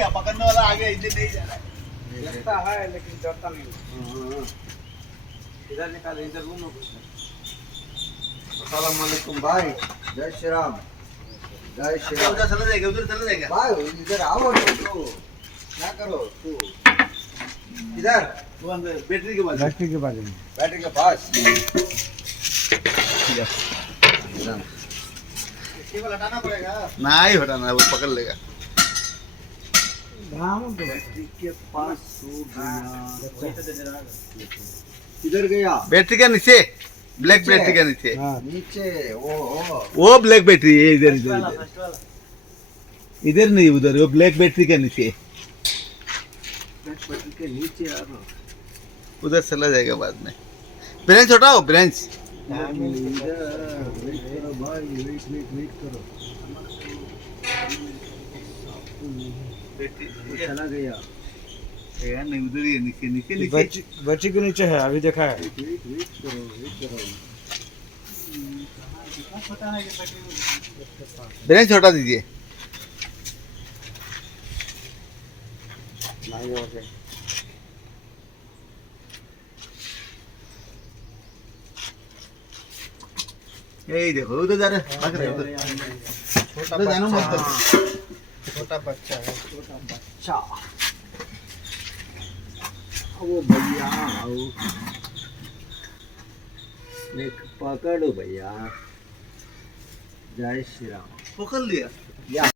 गया, पकड़ने वाला आ गया, इधर नहीं जा रहा है। लगता है लेकिन जाता नहीं। इधर निकाले, इधर रूम में घुस। अस्सलाम वालेकुम भाई, जय श्री राम, जय श्री राम। उधर चला जाएगा, उधर चला जाएगा। भाई इधर आओ ना, तो क्या करो तू इधर वो अंदर बैटरी के पास। बैटरी के बारे में। बैटरी के पास। केबल हटाना पड़ेगा। नहीं हटाना, वो पकड़ लेगा। बैटरी के पास किधर गया? बैटरी के नीचे, ब्लैक बैटरी के नीचे। नीचे वो ब्लैक बैटरी है, इधर इधर इधर इधर नहीं, उधर वो ब्लैक बैटरी के नीचे। बैटरी के नीचे आ रहा। उधर चला जाएगा बाद में। ब्रेंच हटाओ, ब्रेंच। इधर वेट करो भाई, वेट करो। वो चला गया। यार नहीं, उधर ही है, नीचे नीचे नीचे। बैटरी के नीचे है, अभी देखा है। वेट करो, वेट करो। ब्रेंच हटा दीजिए। नहीं हो गया। यही देखो, उधर जा रहे, भाग रहे उधर। उधर जाना मत करो। छोटा बच्चा है। अच्छा वो भैया आओ, एक पकड़ो भैया। जय श्री राम। पकड़ लिया। या